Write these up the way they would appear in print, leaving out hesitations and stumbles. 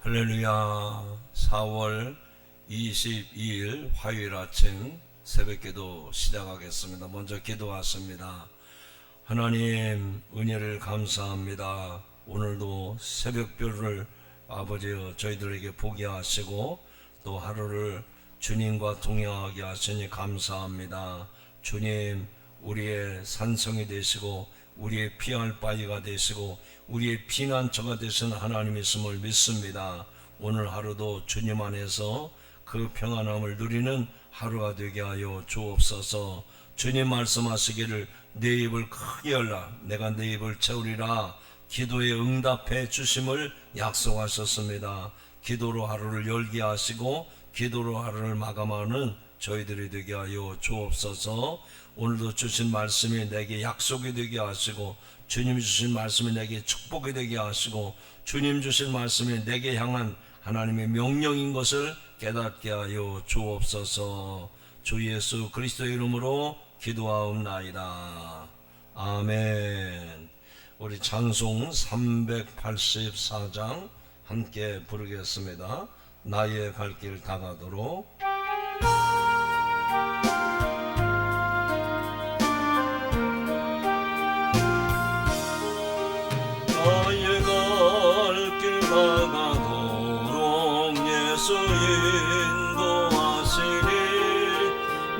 할렐루야. 4월 22일 화요일 아침 새벽기도 시작하겠습니다. 먼저 기도하십니다. 하나님, 은혜를 감사합니다. 오늘도 새벽별을 아버지여 저희들에게 보게 하시고 또 하루를 주님과 동행하게 하시니 감사합니다. 주님, 우리의 산성이 되시고 우리의 피할 바위가 되시고 우리의 피난처가 되신 하나님이심을 믿습니다. 오늘 하루도 주님 안에서 그 평안함을 누리는 하루가 되게 하여 주옵소서. 주님 말씀하시기를 내 입을 크게 열라 내가 내 입을 채우리라 기도에 응답해 주심을 약속하셨습니다. 기도로 하루를 열게 하시고 기도로 하루를 마감하는 저희들이 되게 하여 주옵소서. 오늘도 주신 말씀이 내게 약속이 되게 하시고 주님 주신 말씀이 내게 축복이 되게 하시고 주님 주신 말씀이 내게 향한 하나님의 명령인 것을 깨닫게 하여 주옵소서. 주 예수 그리스도의 이름으로 기도하옵나이다. 아멘. 우리 찬송 384장 함께 부르겠습니다. 나의 갈 길 다가도록. 나의 갈 길 다가도록 예수 인도하시니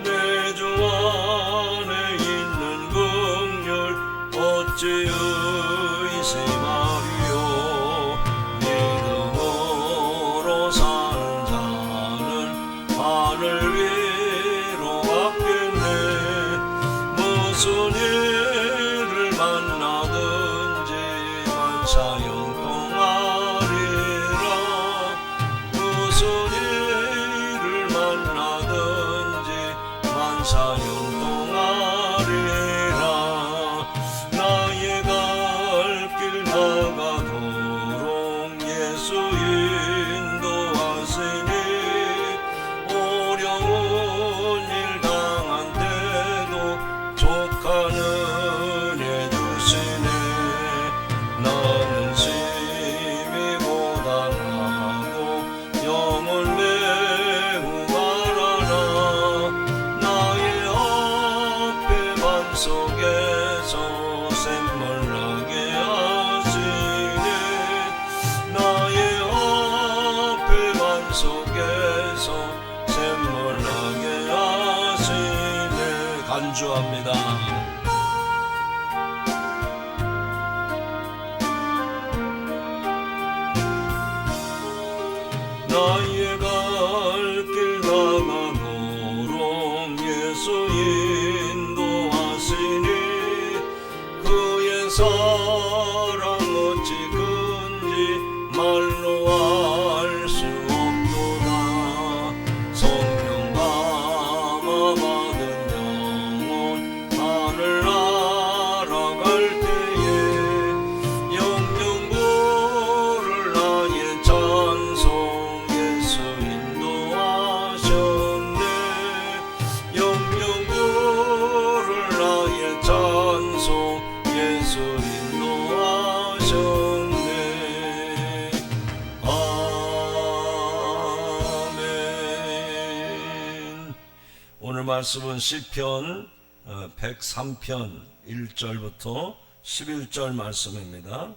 내 주 안에 있는 긍휼 어찌 의심하리요. 믿음으로 사는 자는 하늘 위로 갔겠네. 무슨 일을 만나든지 사형통하리라. 무슨 일을 만나든지 만사형통하리라. 나의 갈 길 다가도록 예수 인도하시니 어려운 일 당한 때도 족하는 은혜 주시네. 나는 심히 고단하고 영은 매우 가라나. 나의 앞에 반석에서 샘물나게 하시네. 나의 앞에 반석에서 샘물나게 하시네. 간주합니다. 나의 갈 길 다가도록 예수 인도하시니 그의 사랑 어찌 큰지 말로 알 수 없도다. 성령 감화 받은 영혼 하늘 날아갈 때에 영영고를 나의 찬송 예수 인도하셨네. 영영고를 나의 찬송 예수 인도하셨네. 아멘. 오늘 말씀은 시편 103편 1절부터 11절 말씀입니다.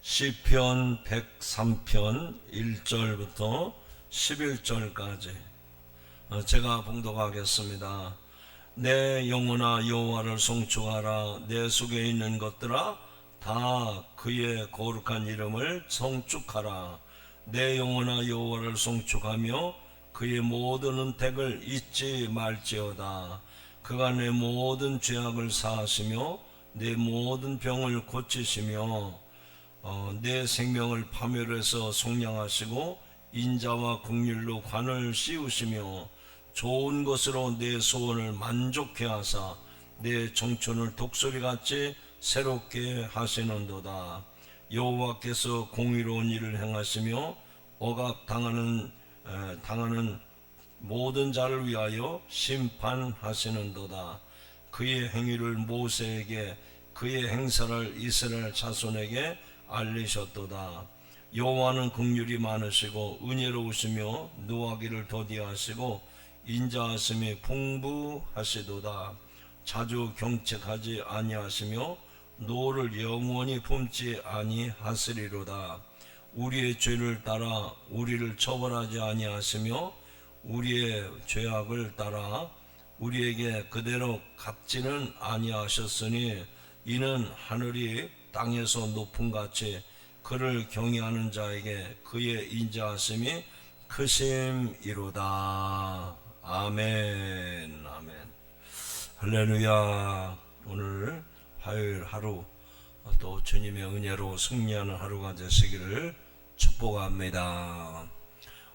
시편 103편 1절부터 11절까지 제가 봉독하겠습니다. 내 영혼아 여호와를 송축하라. 내 속에 있는 것들아 다 그의 거룩한 이름을 송축하라. 내 영혼아 여호와를 송축하며 그의 모든 은택을 잊지 말지어다. 그가 내 모든 죄악을 사하시며 내 모든 병을 고치시며 내 생명을 파멸해서 속량하시고 인자와 긍휼로 관을 씌우시며 좋은 것으로 내 소원을 만족해 하사 내 청춘을 독수리같이 새롭게 하시는도다. 여호와께서 공의로운 일을 행하시며 억압당하는 모든 자를 위하여 심판하시는도다. 그의 행위를 모세에게 그의 행사를 이스라엘 자손에게 알리셨도다. 여호와는 긍휼이 많으시고 은혜로우시며 노하기를 더디하시고 인자하심이 풍부하시도다. 자주 경책하지 아니하시며 노를 영원히 품지 아니하시리로다. 우리의 죄를 따라 우리를 처벌하지 아니하시며 우리의 죄악을 따라 우리에게 그대로 갚지는 아니하셨으니 이는 하늘이 땅에서 높음같이 그를 경외하는 자에게 그의 인자하심이 크심이로다. 아멘. 아멘. 할렐루야. 오늘 화요일 하루 또 주님의 은혜로 승리하는 하루가 되시기를 축복합니다.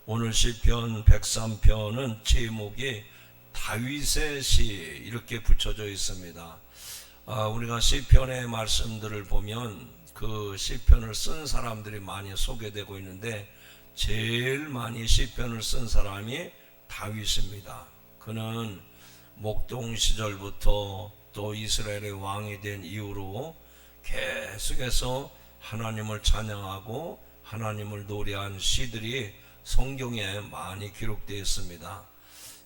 오늘 시편 103편은 제목이 다윗의 시 이렇게 붙여져 있습니다. 우리가 시편의 말씀들을 보면 그 시편을 쓴 사람들이 많이 소개되고 있는데 제일 많이 시편을 쓴 사람이 다윗입니다. 그는 목동 시절부터 또 이스라엘의 왕이 된 이후로 계속해서 하나님을 찬양하고 하나님을 노래한 시들이 성경에 많이 기록되어 있습니다.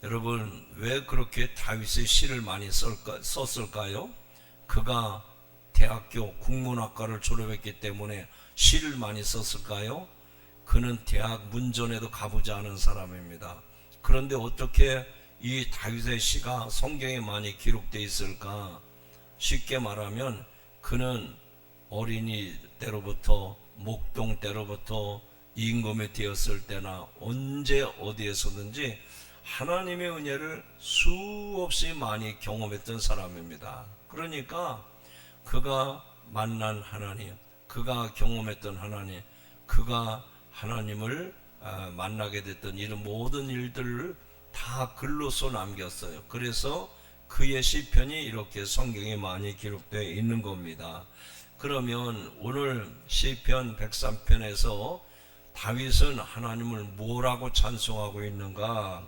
여러분, 왜 그렇게 다윗의 시를 많이 썼을까요? 그가 대학교 국문학과를 졸업했기 때문에 시를 많이 썼을까요? 그는 대학 문전에도 가보지 않은 사람입니다. 그런데 어떻게 이 다윗의 시가 성경에 많이 기록되어 있을까? 쉽게 말하면 그는 어린이 때로부터 목동 때로부터 임금이 되었을 때나 언제 어디에서든지 하나님의 은혜를 수없이 많이 경험했던 사람입니다. 그러니까 그가 만난 하나님, 그가 경험했던 하나님, 그가 하나님을 만나게 됐던 이런 모든 일들을 다 글로써 남겼어요. 그래서 그의 시편이 이렇게 성경에 많이 기록되어 있는 겁니다. 그러면 오늘 시편 103편에서 다윗은 하나님을 뭐라고 찬송하고 있는가?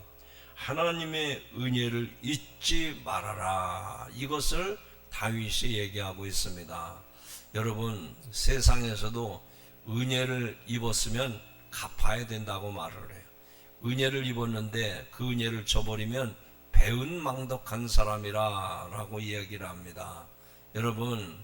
하나님의 은혜를 잊지 말아라. 이것을 다윗이 얘기하고 있습니다. 여러분, 세상에서도 은혜를 입었으면 갚아야 된다고 말을 해요. 은혜를 입었는데 그 은혜를 저버리면 배은망덕한 사람이라 라고 이야기를 합니다. 여러분,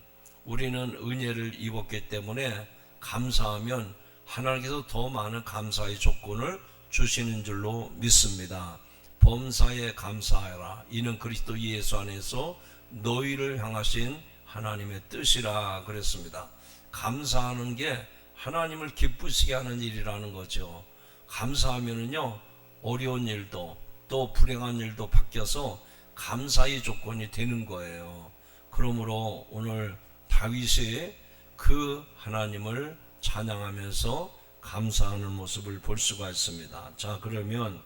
우리는 은혜를 입었기 때문에 감사하면 하나님께서 더 많은 감사의 조건을 주시는 줄로 믿습니다. 범사에 감사하라. 이는 그리스도 예수 안에서 너희를 향하신 하나님의 뜻이라 그랬습니다. 감사하는 게 하나님을 기쁘시게 하는 일이라는 거죠. 감사하면은요, 어려운 일도 또 불행한 일도 바뀌어서 감사의 조건이 되는 거예요. 그러므로 오늘 다윗이 그 하나님을 찬양하면서 감사하는 모습을 볼 수가 있습니다. 자, 그러면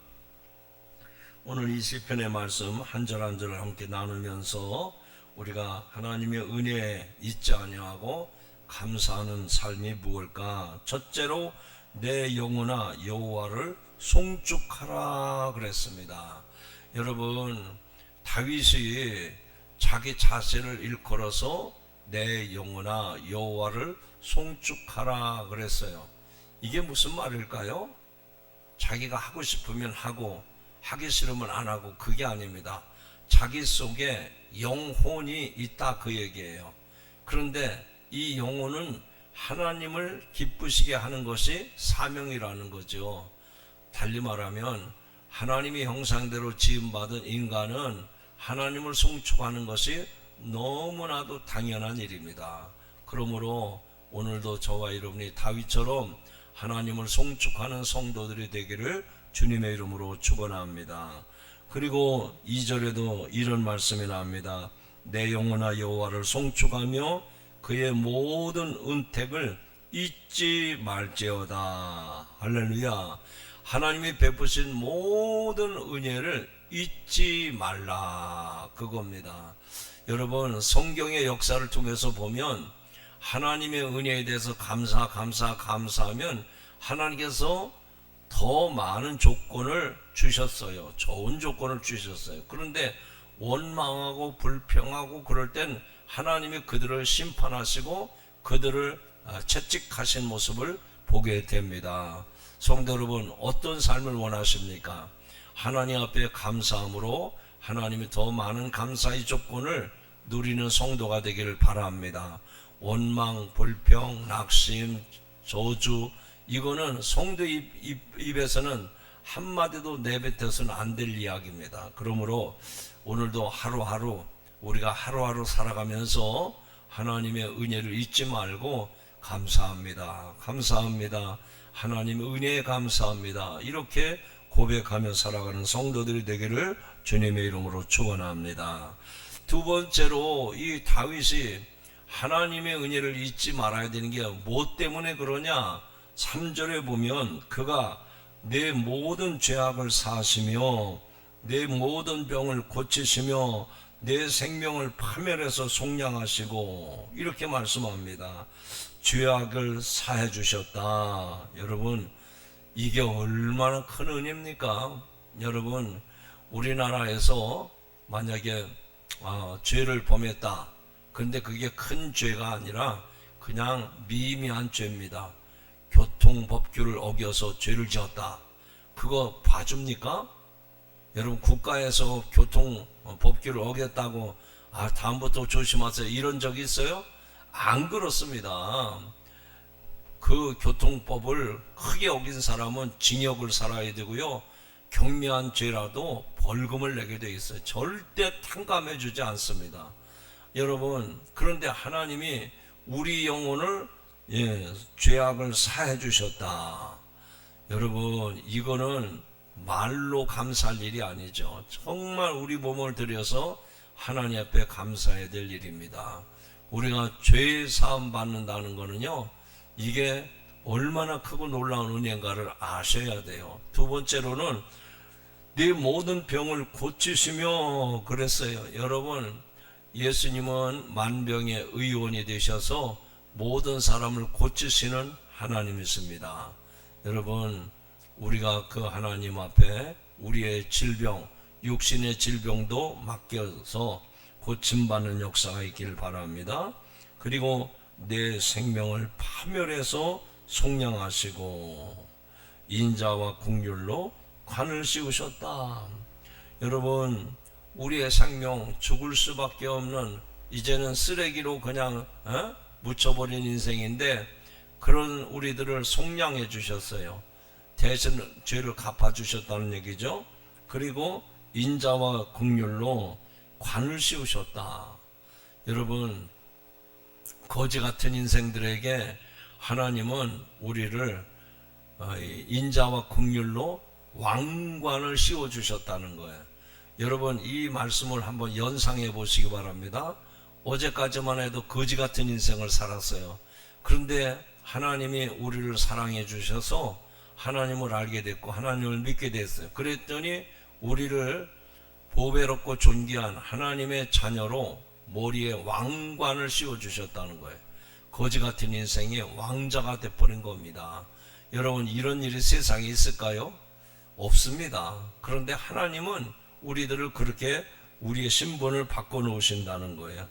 오늘 이 시편의 말씀 한 절 한 절을 함께 나누면서 우리가 하나님의 은혜에 잊지 아니하고 감사하는 삶이 무엇일까? 첫째로 내 영혼아 여호와를 송축하라 그랬습니다. 여러분, 다윗이 자기 자신을 일컬어서 내 영혼아 여호와를 송축하라 그랬어요. 이게 무슨 말일까요? 자기가 하고 싶으면 하고 하기 싫으면 안 하고, 그게 아닙니다. 자기 속에 영혼이 있다, 그 얘기예요. 그런데 이 영혼은 하나님을 기쁘시게 하는 것이 사명이라는 거죠. 달리 말하면 하나님의 형상대로 지음받은 인간은 하나님을 송축하는 것이 너무나도 당연한 일입니다. 그러므로 오늘도 저와 여러분이 다윗처럼 하나님을 송축하는 성도들이 되기를 주님의 이름으로 축원합니다. 그리고 2절에도 이런 말씀이 나옵니다. 내 영혼아 여호와를 송축하며 그의 모든 은택을 잊지 말지어다. 할렐루야. 하나님이 베푸신 모든 은혜를 잊지 말라, 그겁니다. 여러분, 성경의 역사를 통해서 보면 하나님의 은혜에 대해서 감사하면 하나님께서 더 많은 조건을 주셨어요. 좋은 조건을 주셨어요. 그런데 원망하고 불평하고 그럴 땐 하나님이 그들을 심판하시고 그들을 채찍하신 모습을 보게 됩니다. 성도 여러분, 어떤 삶을 원하십니까? 하나님 앞에 감사함으로 하나님이 더 많은 감사의 조건을 누리는 성도가 되기를 바랍니다. 원망, 불평, 낙심, 저주, 이거는 성도 입에서는 한마디도 내뱉어서는 안 될 이야기입니다. 그러므로 오늘도 하루하루 우리가 하루하루 살아가면서 하나님의 은혜를 잊지 말고 감사합니다. 감사합니다. 하나님의 은혜에 감사합니다. 이렇게 고백하며 살아가는 성도들이 되기를 주님의 이름으로 축원합니다. 두 번째로 이 다윗이 하나님의 은혜를 잊지 말아야 되는 게 뭐 때문에 그러냐? 3절에 보면 그가 내 모든 죄악을 사하시며 내 모든 병을 고치시며 내 생명을 파멸해서 속량하시고 이렇게 말씀합니다. 죄악을 사해 주셨다. 여러분, 이게 얼마나 큰 은혜입니까? 여러분, 우리나라에서 만약에 죄를 범했다. 근데 그게 큰 죄가 아니라 그냥 미미한 죄입니다. 교통법규를 어겨서 죄를 지었다. 그거 봐줍니까? 여러분, 국가에서 교통법규를 어겼다고 다음부터 조심하세요 이런 적이 있어요? 안 그렇습니다. 그 교통법을 크게 어긴 사람은 징역을 살아야 되고요, 경미한 죄라도 벌금을 내게 돼 있어요. 절대 탕감해 주지 않습니다. 여러분, 그런데 하나님이 우리 영혼을 죄악을 사해 주셨다. 여러분, 이거는 말로 감사할 일이 아니죠. 정말 우리 몸을 들여서 하나님 앞에 감사해야 될 일입니다. 우리가 죄 사함 받는다는 거는요, 이게 얼마나 크고 놀라운 은혜인가를 아셔야 돼요. 두 번째로는 네 모든 병을 고치시며 그랬어요. 여러분, 예수님은 만병의 의원이 되셔서 모든 사람을 고치시는 하나님이십니다. 여러분, 우리가 그 하나님 앞에 우리의 질병, 육신의 질병도 맡겨서 고침받는 역사가 있기를 바랍니다. 그리고 내 생명을 파멸해서 속량하시고 인자와 국률로 관을 씌우셨다. 여러분, 우리의 생명 죽을 수밖에 없는, 이제는 쓰레기로 그냥 묻혀버린 인생인데 그런 우리들을 속량해 주셨어요. 대신 죄를 갚아주셨다는 얘기죠. 그리고 인자와 긍휼로 관을 씌우셨다. 여러분, 거지 같은 인생들에게 하나님은 우리를 인자와 긍휼로 왕관을 씌워주셨다는 거예요. 여러분, 이 말씀을 한번 연상해 보시기 바랍니다. 어제까지만 해도 거지 같은 인생을 살았어요. 그런데 하나님이 우리를 사랑해 주셔서 하나님을 알게 됐고 하나님을 믿게 됐어요. 그랬더니 우리를 보배롭고 존귀한 하나님의 자녀로 머리에 왕관을 씌워주셨다는 거예요. 거지 같은 인생이 왕자가 돼버린 겁니다. 여러분, 이런 일이 세상에 있을까요? 없습니다. 그런데 하나님은 우리들을 그렇게 우리의 신분을 바꿔놓으신다는 거예요.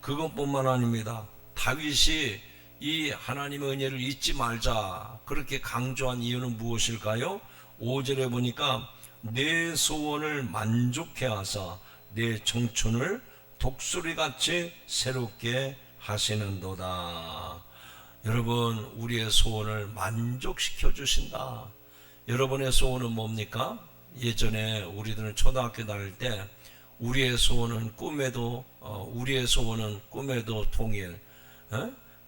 그것뿐만 아닙니다. 다윗이 이 하나님의 은혜를 잊지 말자 그렇게 강조한 이유는 무엇일까요? 5절에 보니까 내 소원을 만족해 하사 내 청춘을 독수리같이 새롭게 하시는도다. 여러분, 우리의 소원을 만족시켜 주신다. 여러분의 소원은 뭡니까? 예전에 우리들은 초등학교 다닐 때 우리의 소원은 꿈에도 통일,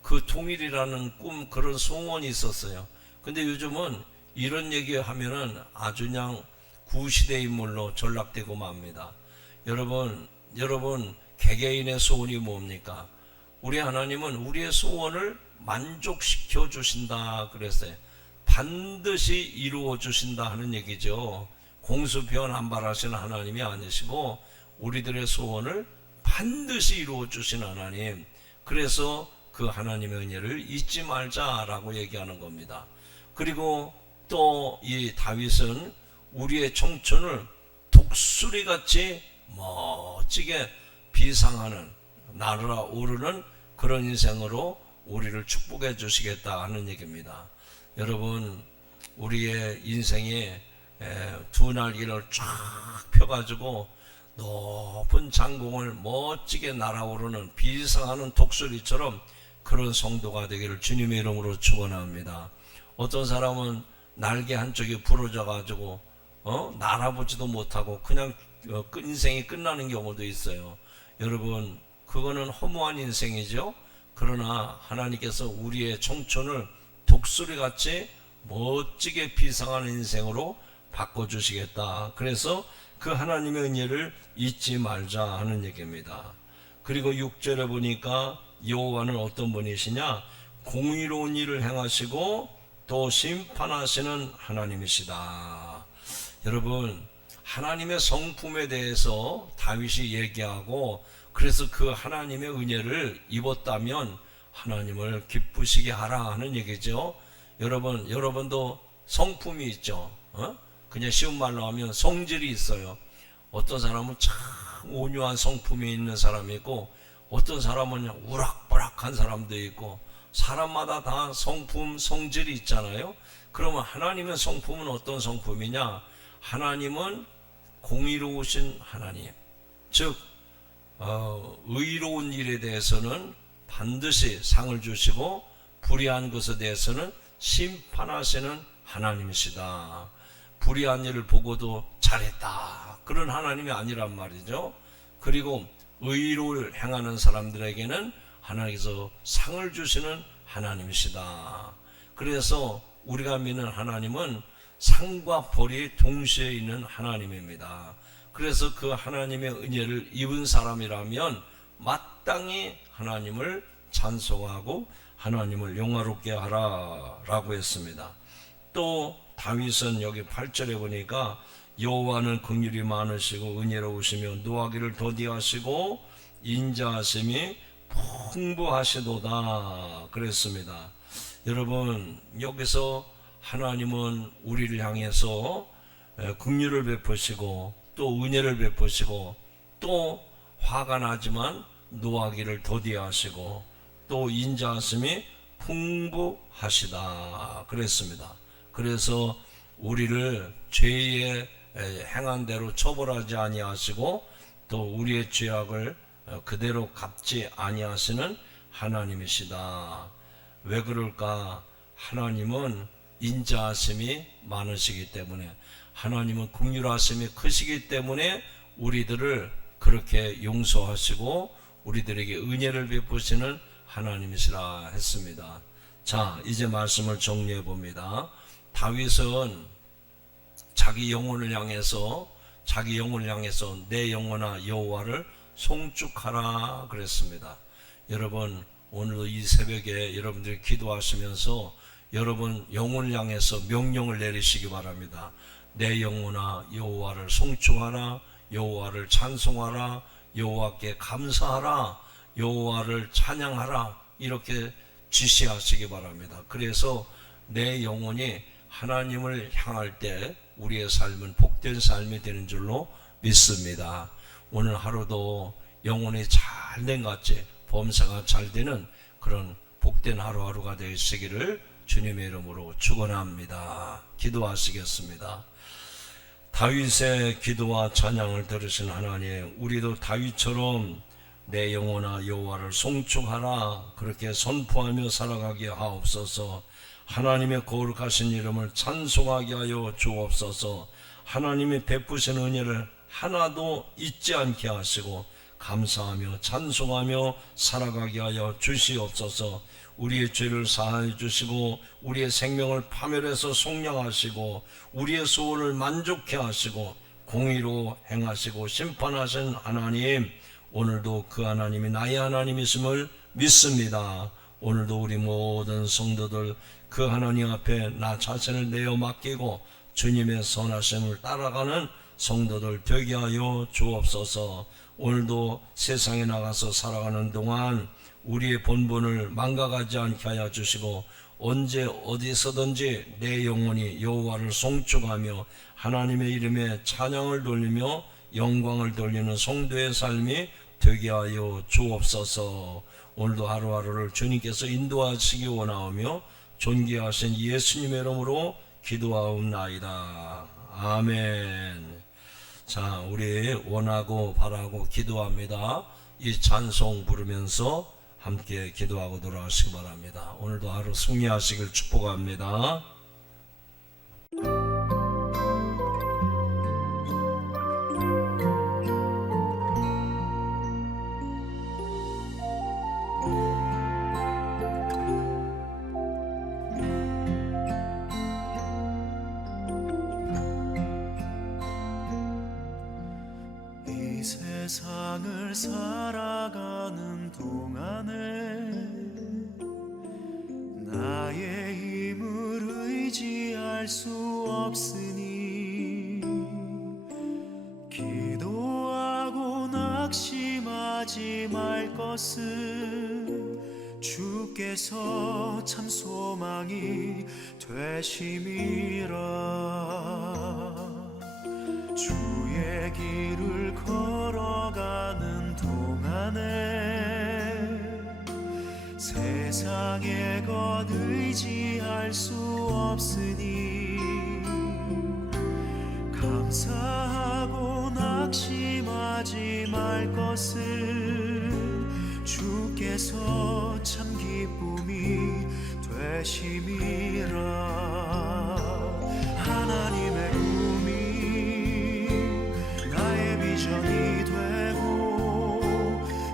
그 통일이라는 꿈, 그런 소원이 있었어요. 근데 요즘은 이런 얘기하면은 아주 그냥 구시대 인물로 전락되고 맙니다. 여러분, 개개인의 소원이 뭡니까? 우리 하나님은 우리의 소원을 만족시켜 주신다 그랬어요. 반드시 이루어 주신다 하는 얘기죠. 공수변환발하시는 하나님이 아니시고 우리들의 소원을 반드시 이루어 주신 하나님. 그래서 그 하나님의 은혜를 잊지 말자라고 얘기하는 겁니다. 그리고 또 이 다윗은 우리의 청춘을 독수리같이 멋지게 비상하는, 날아오르는 그런 인생으로 우리를 축복해 주시겠다 하는 얘기입니다. 여러분, 우리의 인생에 두 날개를 쫙 펴가지고 높은 장공을 멋지게 날아오르는 비상하는 독수리처럼 그런 성도가 되기를 주님의 이름으로 축원합니다. 어떤 사람은 날개 한쪽이 부러져 가지고 날아보지도 못하고 그냥 인생이 끝나는 경우도 있어요. 여러분, 그거는 허무한 인생이죠. 그러나 하나님께서 우리의 청춘을 독수리같이 멋지게 비상하는 인생으로 바꿔주시겠다. 그래서 그 하나님의 은혜를 잊지 말자 하는 얘기입니다. 그리고 6절에 보니까 여호와는 어떤 분이시냐? 공의로운 일을 행하시고 또 심판하시는 하나님이시다. 여러분, 하나님의 성품에 대해서 다윗이 얘기하고 그래서 그 하나님의 은혜를 입었다면 하나님을 기쁘시게 하라 하는 얘기죠. 여러분도 성품이 있죠. 그냥 쉬운 말로 하면 성질이 있어요. 어떤 사람은 참 온유한 성품이 있는 사람이 있고 어떤 사람은 그냥 우락부락한 사람도 있고 사람마다 다 성품, 성질이 있잖아요. 그러면 하나님의 성품은 어떤 성품이냐? 하나님은 공의로우신 하나님, 즉 의로운 일에 대해서는 반드시 상을 주시고 불의한 것에 대해서는 심판하시는 하나님이시다. 불의한 일을 보고도 잘했다, 그런 하나님이 아니란 말이죠. 그리고 의를 행하는 사람들에게는 하나님께서 상을 주시는 하나님이시다. 그래서 우리가 믿는 하나님은 상과 벌이 동시에 있는 하나님입니다. 그래서 그 하나님의 은혜를 입은 사람이라면 마땅히 하나님을 찬송하고 하나님을 영화롭게 하라라고 했습니다. 또 다윗은 여기 8절에 보니까 여호와는 긍휼이 많으시고 은혜로우시며 노하기를 더디하시고 인자하심이 풍부하시도다 그랬습니다. 여러분, 여기서 하나님은 우리를 향해서 긍휼을 베푸시고 또 은혜를 베푸시고 또 화가 나지만 노하기를 더디하시고 또 인자하심이 풍부하시다 그랬습니다. 그래서 우리를 죄의 행한 대로 처벌하지 아니하시고 또 우리의 죄악을 그대로 갚지 아니하시는 하나님이시다. 왜 그럴까? 하나님은 인자하심이 많으시기 때문에, 하나님은 긍휼하심이 크시기 때문에 우리들을 그렇게 용서하시고 우리들에게 은혜를 베푸시는 하나님이시라 했습니다. 자, 이제 말씀을 정리해 봅니다. 다윗은 자기 영혼을 향해서 내 영혼아 여호와를 송축하라 그랬습니다. 여러분, 오늘도 이 새벽에 여러분들이 기도하시면서 여러분 영혼을 향해서 명령을 내리시기 바랍니다. 내 영혼아 여호와를 송축하라, 여호와를 찬송하라, 여호와께 감사하라, 여호와를 찬양하라, 이렇게 지시하시기 바랍니다. 그래서 내 영혼이 하나님을 향할 때 우리의 삶은 복된 삶이 되는 줄로 믿습니다. 오늘 하루도 영혼이 잘된 같이 범사가 잘 되는 그런 복된 하루하루가 되시기를 주님의 이름으로 축원합니다. 기도하시겠습니다. 다윗의 기도와 찬양을 들으신 하나님, 우리도 다윗처럼 내 영혼아 여호와를 송축하라 그렇게 선포하며 살아가게 하옵소서. 하나님의 거룩하신 이름을 찬송하게 하여 주옵소서. 하나님이 베푸신 은혜를 하나도 잊지 않게 하시고 감사하며 찬송하며 살아가게 하여 주시옵소서. 우리의 죄를 사하여 주시고 우리의 생명을 파멸해서 속량하시고 우리의 소원을 만족해 하시고 공의로 행하시고 심판하신 하나님, 오늘도 그 하나님이 나의 하나님이심을 믿습니다. 오늘도 우리 모든 성도들 그 하나님 앞에 나 자신을 내어 맡기고 주님의 선하심을 따라가는 성도들 되게 하여 주옵소서. 오늘도 세상에 나가서 살아가는 동안 우리의 본분을 망각하지 않게 하여 주시고 언제 어디서든지 내 영혼이 여호와를 송축하며 하나님의 이름에 찬양을 돌리며 영광을 돌리는 성도의 삶이 되게 하여 주옵소서. 오늘도 하루하루를 주님께서 인도하시기 원하오며 존귀하신 예수님의 이름으로 기도하옵나이다. 아멘. 자, 우리 원하고 바라고 기도합니다. 이 찬송 부르면서 함께 기도하고 돌아가시기 바랍니다. 오늘도 하루 승리하시길 축복합니다. 이 세상을 살아가는 동안에 나의 힘을 의지할 수 없으니 기도하고 낙심하지 말 것은 주께서 참 소망이 되심이라. 주의 길을 걸어가는 동안에 세상의 것 의지할 수 없으니 감사하고 낙심하지 말 것은 주께서 참 기쁨이 되심이라. 하나님의 비전이 되고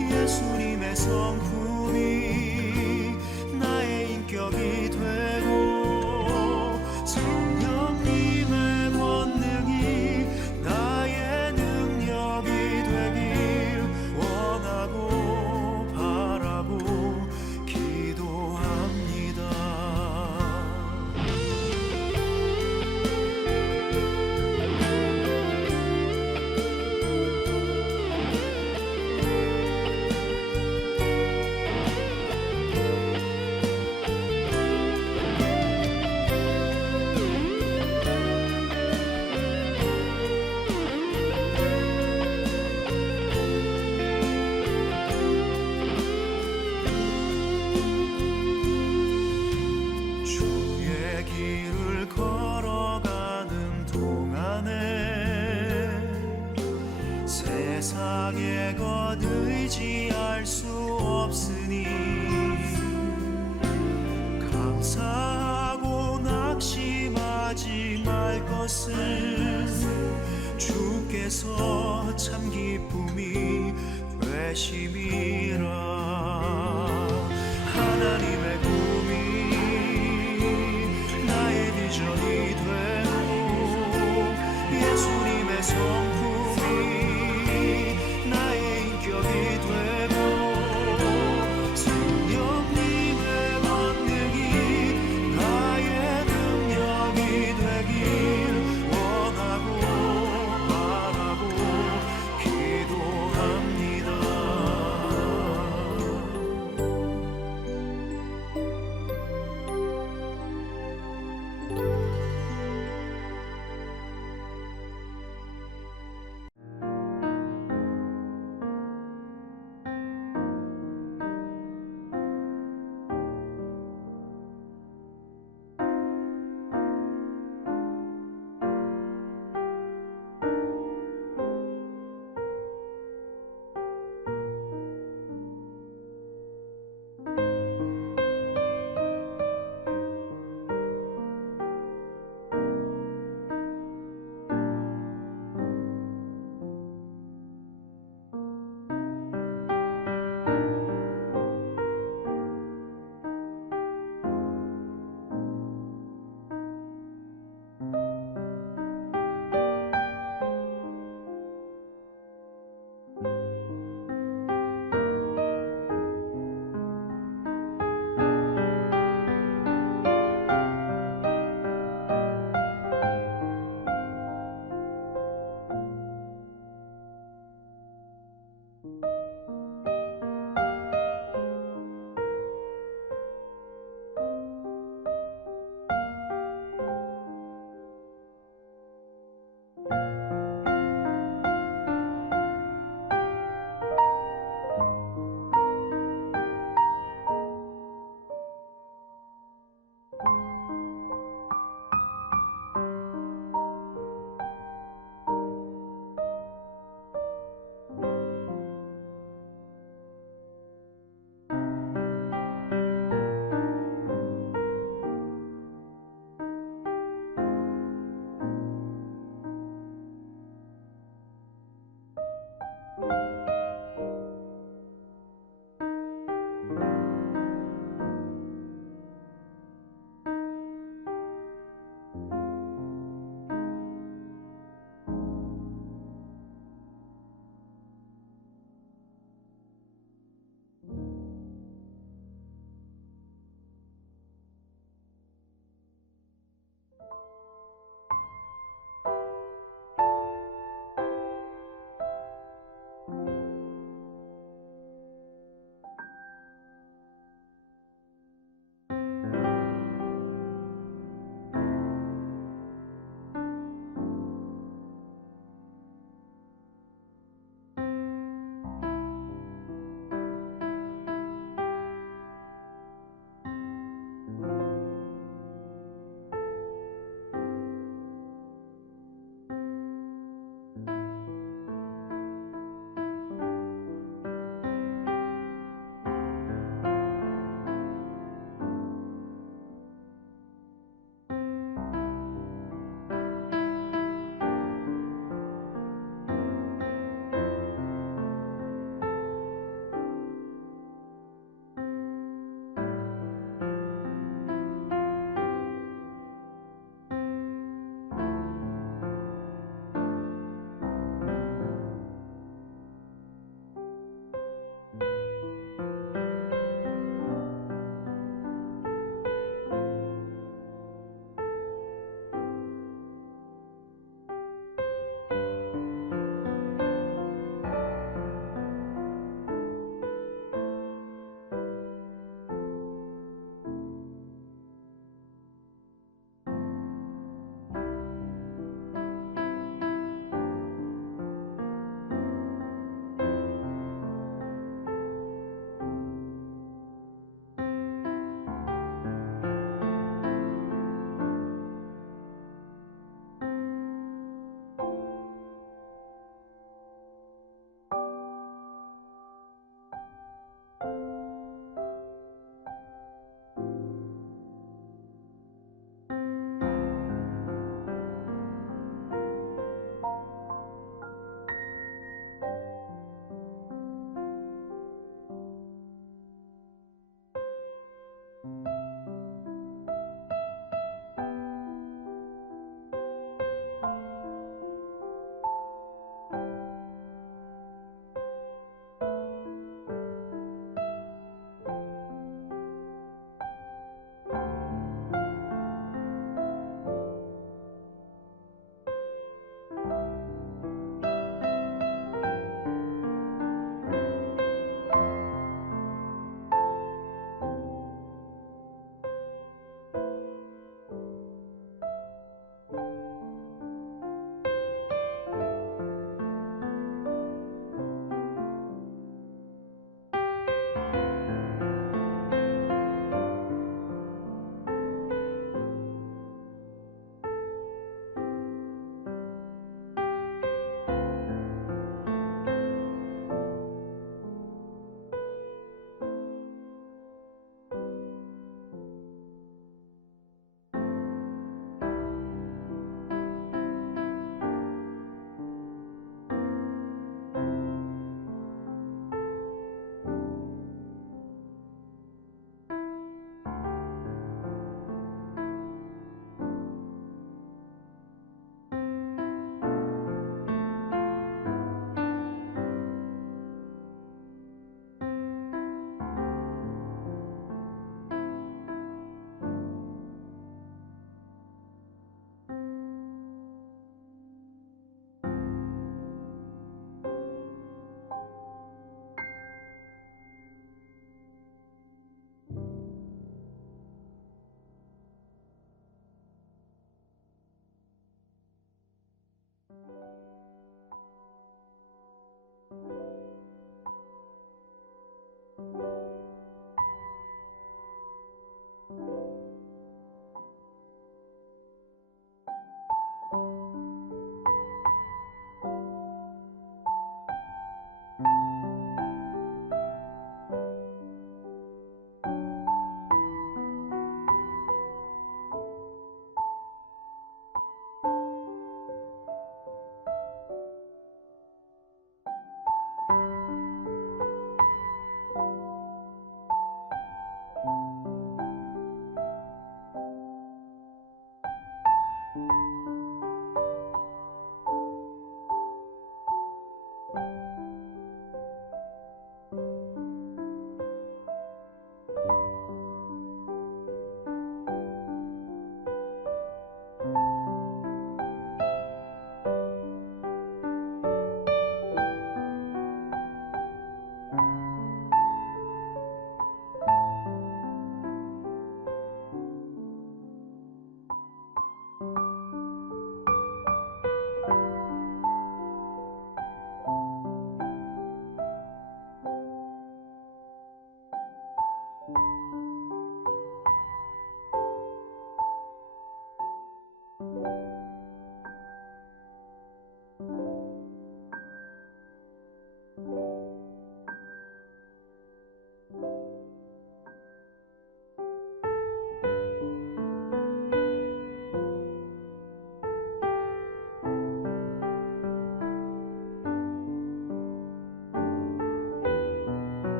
예수님의 성품이 나의 인격이 되고 성령님의 권능이 나의 능력이 되길 원하고 바라고 기도합니다. 세상의 것 의지할 수 없으니 감사하고 낙심하지 말 것은 주께서 참 기쁨이 되심이라.